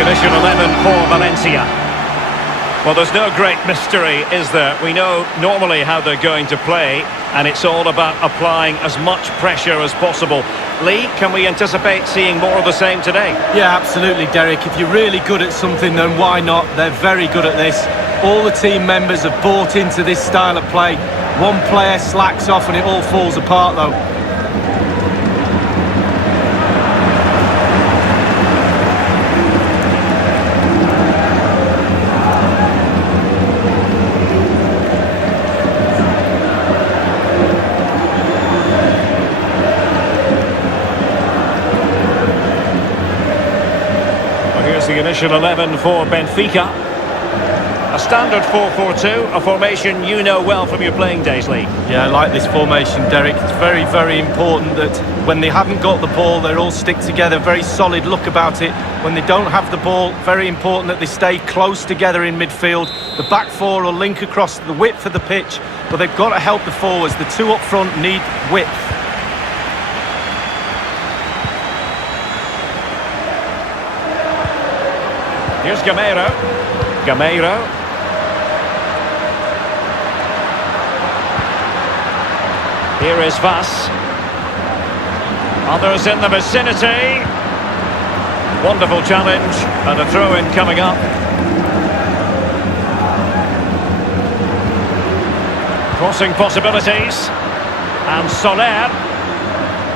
initial 11 for Valencia. Well, there's no great mystery, is there? We know normally how they're going to play, and it's all about applying as much pressure as possible. Lee, can we anticipate seeing more of the same today? Yeah, absolutely, Derek. If you're really good at something, then why not? They're very good at this. All the team members have bought into this style of play. One player slacks off and it all falls apart, though. The initial 11 for Benfica. A standard 4-4-2, a formation you know well from your playing days, Lee. Yeah, I like this formation, Derek. It's very, very important that when they haven't got the ball, they all stick together. Very solid look about it. When they don't have the ball, very important that they stay close together in midfield. The back four will link across the width of the pitch, but they've got to help the forwards. The two up front need width. Here's Gameiro. Here is Vas. Others in the vicinity. Wonderful challenge. And a throw-in coming up. Crossing possibilities. And Soler.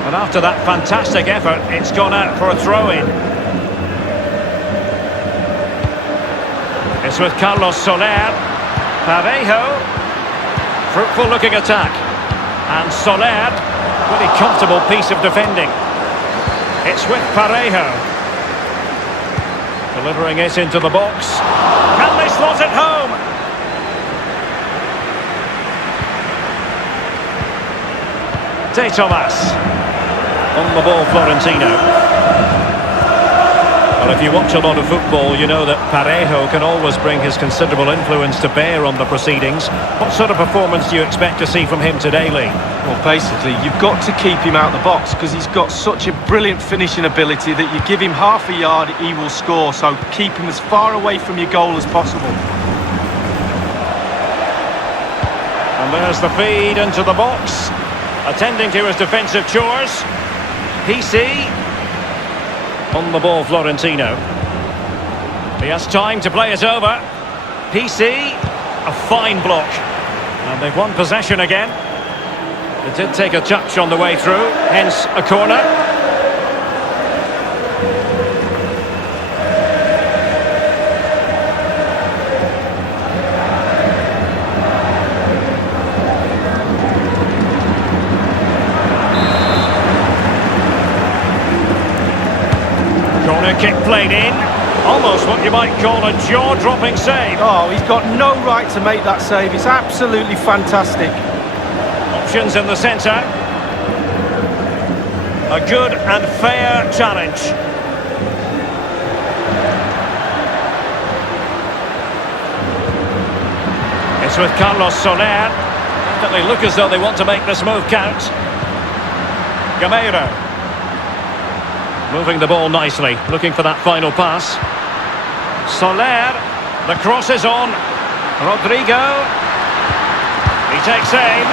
And after that fantastic effort, it's gone out for a throw-in. It's with Carlos Soler. Parejo. Fruitful looking attack. And Soler. Pretty comfortable piece of defending. It's with Parejo. Delivering it into the box. Can they slot it home? De Tomas. On the ball, Florentino. Well, if you watch a lot of football, you know that Parejo can always bring his considerable influence to bear on the proceedings. What sort of performance do you expect to see from him today, Lee? Well, basically, you've got to keep him out of the box because he's got such a brilliant finishing ability that you give him half a yard, he will score. So keep him as far away from your goal as possible. And there's the feed into the box. Attending to his defensive chores. PC. On the ball, Florentino. He has time to play it over. PC. A fine block. And they've won possession again. It did take a touch on the way through, hence a corner. Corner kick played in. Almost what you might call a jaw-dropping save. Oh, he's got no right to make that save. It's absolutely fantastic. Options in the centre. A good and fair challenge. It's with Carlos Soler. Definitely look as though they want to make this move count. Gameiro. Moving the ball nicely, looking for that final pass. Soler. The cross is on. Rodrigo. He takes aim.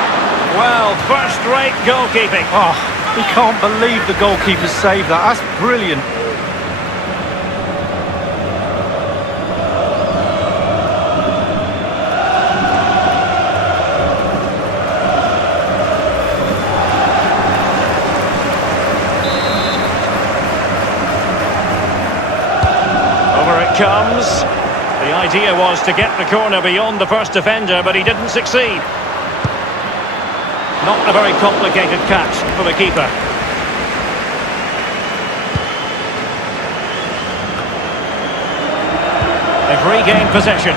Well, first-rate goalkeeping. Oh, he can't believe the goalkeeper saved that. That's brilliant. Over it comes. The idea was to get the corner beyond the first defender, but he didn't succeed. Not a very complicated catch for the keeper. They've regained possession.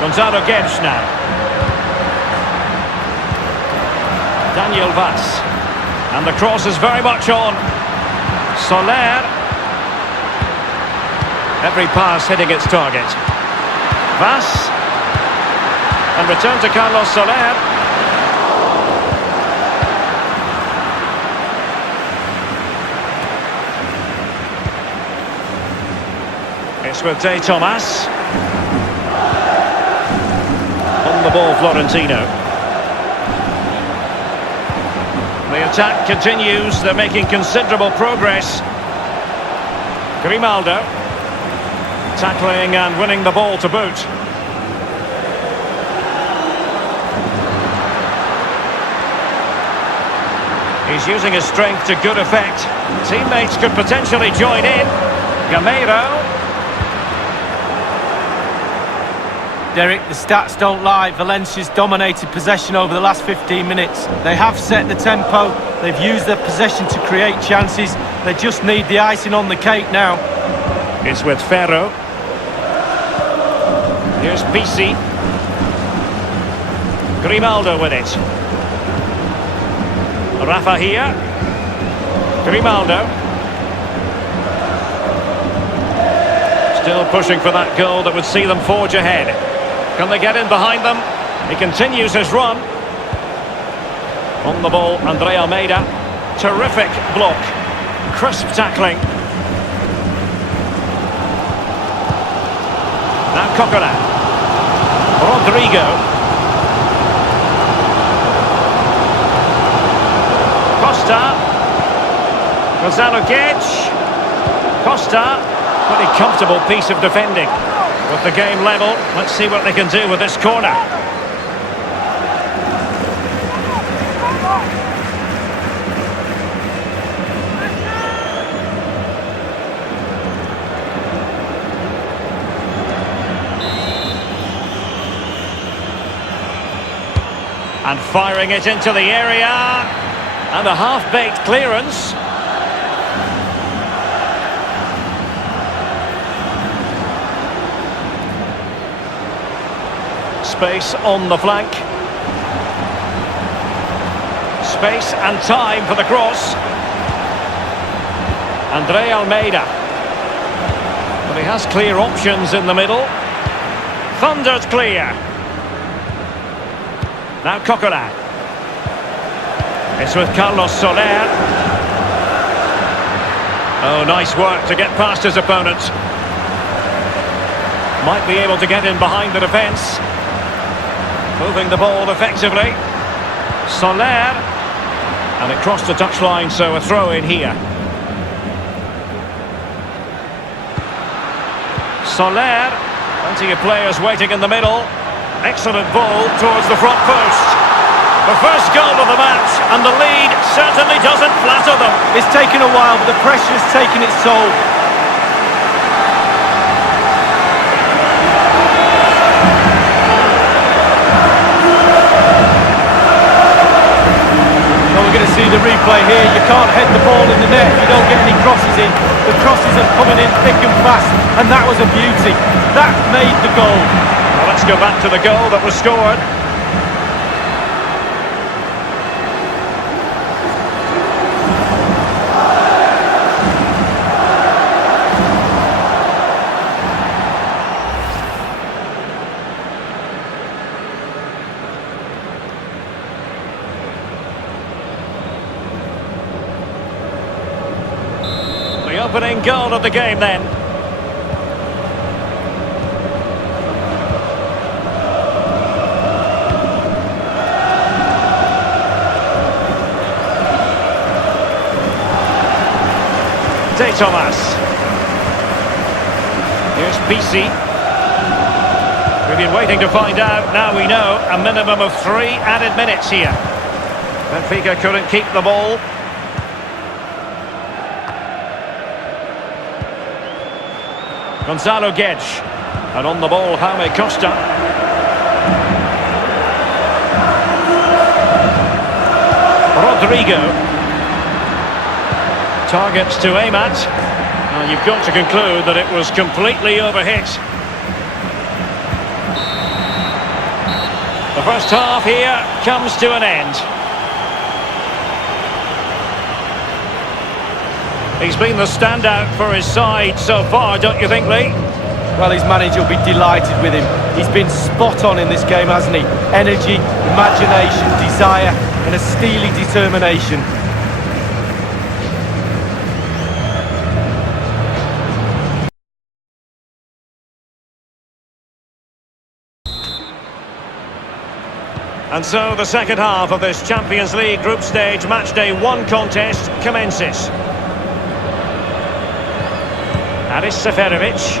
Gonzalo Guedes now. Daniel Vas. And the cross is very much on. Soler. Every pass hitting its target. Vas. And return to Carlos Soler. It's with De Thomas. On the ball, Florentino. The attack continues. They're making considerable progress. Grimaldo. Tackling and winning the ball to boot. He's using his strength to good effect. Teammates could potentially join in. Gameiro. Derek, the stats don't lie. Valencia's dominated possession over the last 15 minutes. They have set the tempo. They've used their possession to create chances. They just need the icing on the cake now. It's with Ferro. Here's Pisi. Grimaldo with it. Rafa here. Grimaldo. Still pushing for that goal that would see them forge ahead. Can they get in behind them? He continues his run. On the ball, Andre Almeida. Terrific block. Crisp tackling. Now Coquelin. Rodrigo. Costa. Gonzalo Guedes. Costa. Pretty comfortable piece of defending. With the game level, let's see what they can do with this corner. And firing it into the area. And a half-baked clearance. Space on the flank. Space and time for the cross. Andre Almeida. But he has clear options in the middle. Thundered clear. Now Coquelin. It's with Carlos Soler. Oh, nice work to get past his opponent. Might be able to get in behind the defence. Moving the ball effectively. Soler. And it crossed the touchline, so a throw in here. Soler. Plenty of players waiting in the middle. Excellent ball towards the front post. The first goal of the match, and the lead certainly doesn't flatter them. It's taken a while, but the pressure's taken its toll. We're going to see the replay here. You can't head the ball in the net if you don't get any crosses in. The crosses are coming in thick and fast, and that was a beauty. That made the goal. Well, let's go back to the goal that was scored. The opening goal of the game then. De Thomas. Here's Pisi. We've been waiting to find out. Now we know a minimum of 3 added minutes here. Benfica couldn't keep the ball. Gonzalo Guedes. And on the ball, Jaime Costa. Rodrigo. Targets to aim at. Well, you've got to conclude that it was completely overhit. The first half here comes to an end. He's been the standout for his side so far, don't you think, Lee? Well, his manager will be delighted with him. He's been spot on in this game, hasn't he? Energy, imagination, desire, and a steely determination. And so the second half of this Champions League group stage matchday 1 contest commences. Aris Seferovic.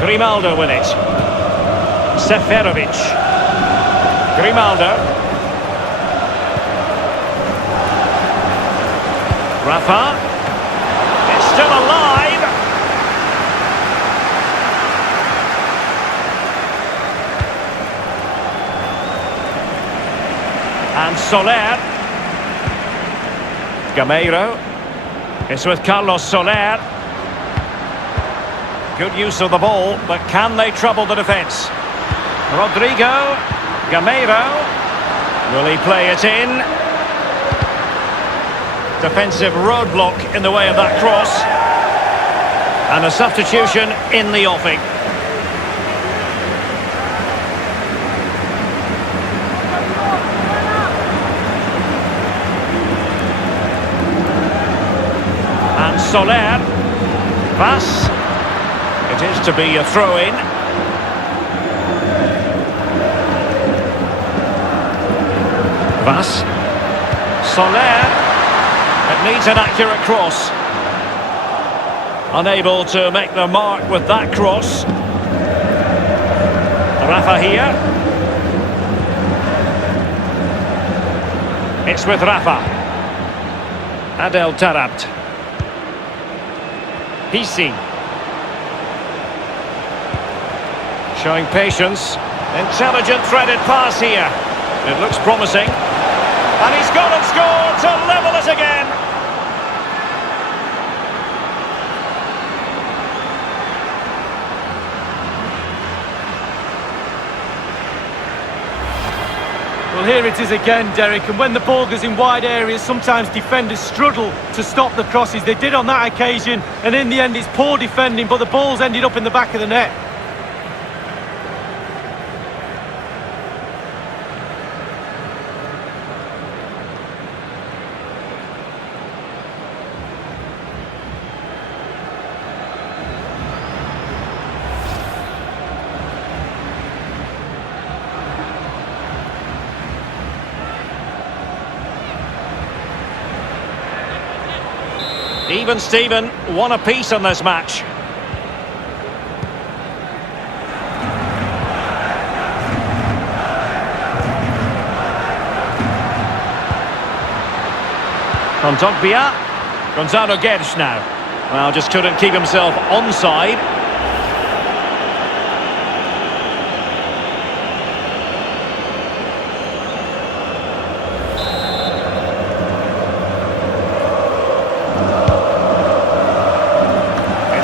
Grimaldo with it. Seferovic. Grimaldo. Rafa. It's still alive. And Soler. Gameiro. It's with Carlos Soler. Good use of the ball, but can they trouble the defence? Rodrigo. Gameiro. Will he play it in? Defensive roadblock in the way of that cross. And a substitution in the offing. And Soler. Pass. It is to be a throw-in. Vas. Soler. It needs an accurate cross. Unable to make the mark with that cross. Rafa here. It's with Rafa. Adel Tarabt. PC. Showing patience. Intelligent threaded pass here. It looks promising. And he's gone and scored to level it again. Well, here it is again, Derek, and when the ball goes in wide areas, sometimes defenders struggle to stop the crosses. They did on that occasion, and in the end it's poor defending, but the ball's ended up in the back of the net. Even Steven, one apiece on this match. Kondogbia. Gonzalo Guedes now. Well, just couldn't keep himself onside.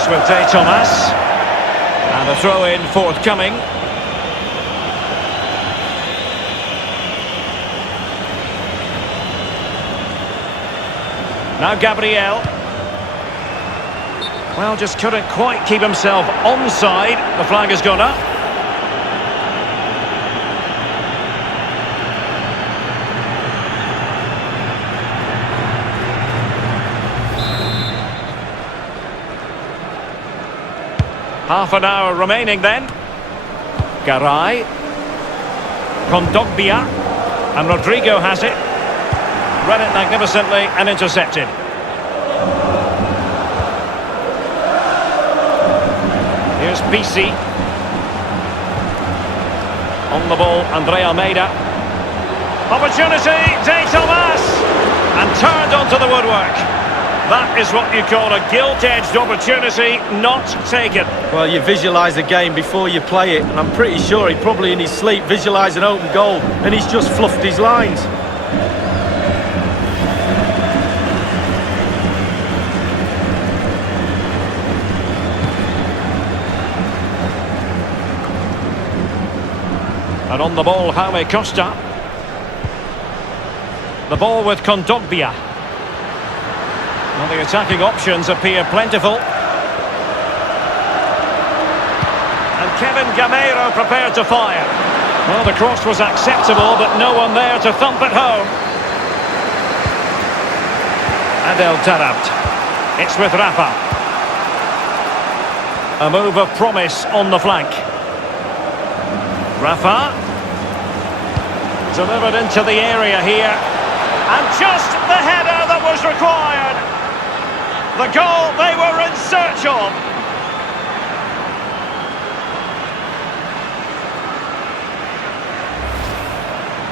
With De Thomas. And a throw-in forthcoming. Now Gabriel. Well, just couldn't quite keep himself onside. The flag has gone up. Half an hour remaining then. Garay. Kondogbia. And Rodrigo has it. Read it magnificently and intercepted. Here's PC. On the ball, Andre Almeida. Opportunity, De Thomas. And turned onto the woodwork. That is what you call a gilt-edged opportunity not taken. Well, you visualise the game before you play it, and I'm pretty sure he probably in his sleep visualised an open goal, and he's just fluffed his lines. And on the ball, Jaime Costa. The ball with Kondogbia. Well, the attacking options appear plentiful. And Kevin Gameiro prepared to fire. Well, the cross was acceptable, but no one there to thump it home. Adel Tarabt. It's with Rafa. A move of promise on the flank. Rafa. Delivered into the area here. And just the header that was required. The goal they were in search of.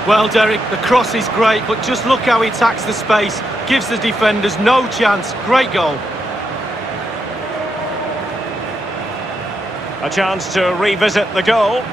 Well, Derek, the cross is great, but just look how he attacks the space. Gives the defenders no chance. Great goal. A chance to revisit the goal.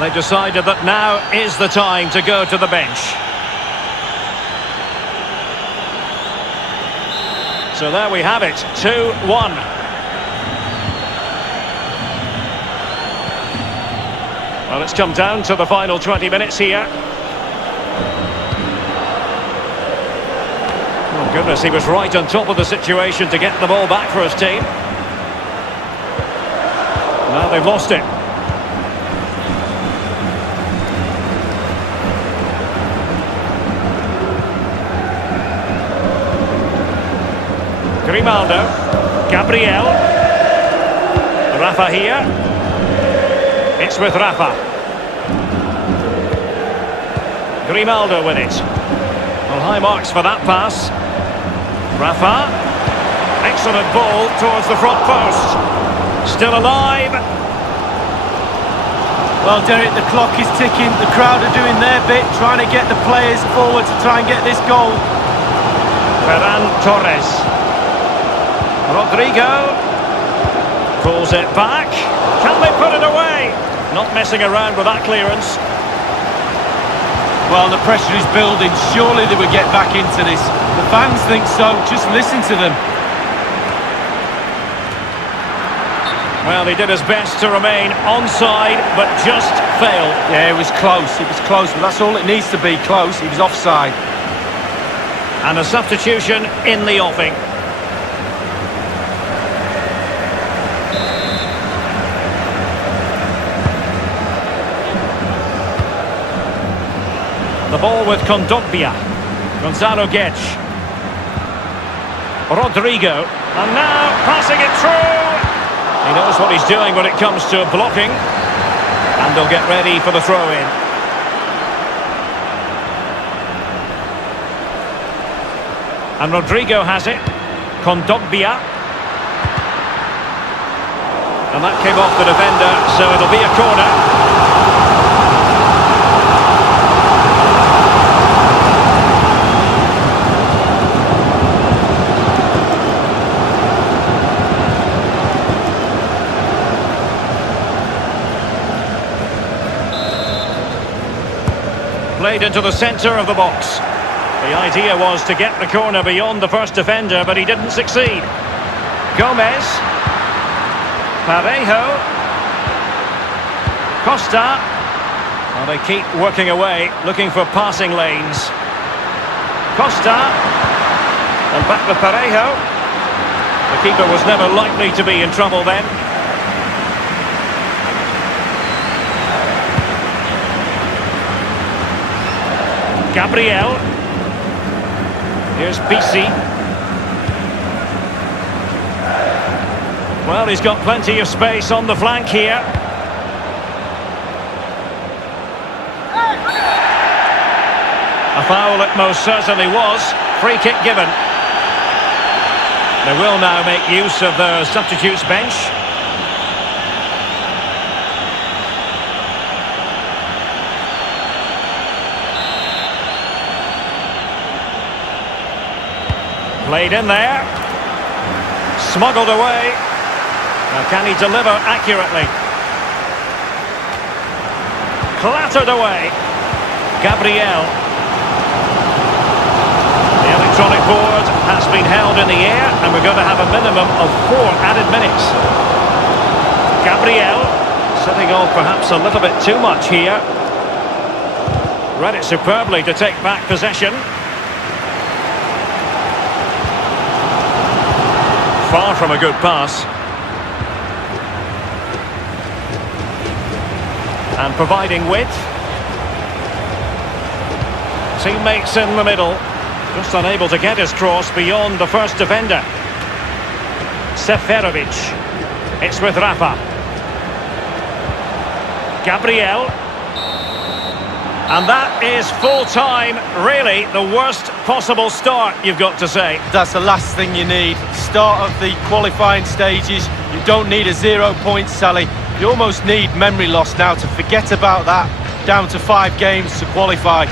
They decided that now is the time to go to the bench. So there we have it, 2-1. Well, it's come down to the final 20 minutes here. Oh goodness, he was right on top of the situation to get the ball back for his team. Now they've lost it. Grimaldo, Gabriel, Rafa here, it's with Rafa, Grimaldo with it, well, high marks for that pass, Rafa, excellent ball towards the front post, still alive. Well, Derek, the clock is ticking, the crowd are doing their bit, trying to get the players forward to try and get this goal. Ferran Torres. Rodrigo pulls it back. Can they put it away? Not messing around with that clearance. Well, the pressure is building. Surely they would get back into this. The fans think so. Just listen to them. Well, he did his best to remain onside, but just failed. Yeah, it was close. It was close, but that's all it needs to be, close. He was offside. And a substitution in the offing. The ball with Kondogbia. Gonzalo Guedes. Rodrigo. And now passing it through. He knows what he's doing when it comes to blocking. And they'll get ready for the throw-in. And Rodrigo has it. Kondogbia. And that came off the defender, so it'll be a corner. Played into the centre of the box. The idea was to get the corner beyond the first defender, but he didn't succeed. Gomez. Parejo. Costa. Well, they keep working away, looking for passing lanes. Costa. And back with Parejo. The keeper was never likely to be in trouble then. Gabriel. Here's BC. Well, he's got plenty of space on the flank here. A foul it most certainly was. Free kick given. They will now make use of the substitutes bench. Played in there. Smuggled away. Now can he deliver accurately? Clattered away. Gabriel. The electronic board has been held in the air and we're going to have a minimum of 4 added minutes. Gabriel setting off perhaps a little bit too much here. Read it superbly to take back possession. Far from a good pass. And providing width. Teammates in the middle. Just unable to get his cross beyond the first defender. Seferovic. It's with Rafa. Gabriel. And that is full time. Really, the worst possible start, you've got to say. That's the last thing you need. Start of the qualifying stages. You don't need a 0 point tally. You almost need memory loss now to forget about that. Down to 5 games to qualify.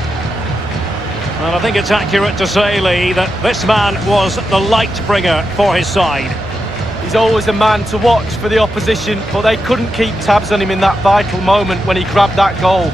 Well, I think it's accurate to say, Lee, that this man was the light bringer for his side. He's always a man to watch for the opposition, but they couldn't keep tabs on him in that vital moment when he grabbed that goal.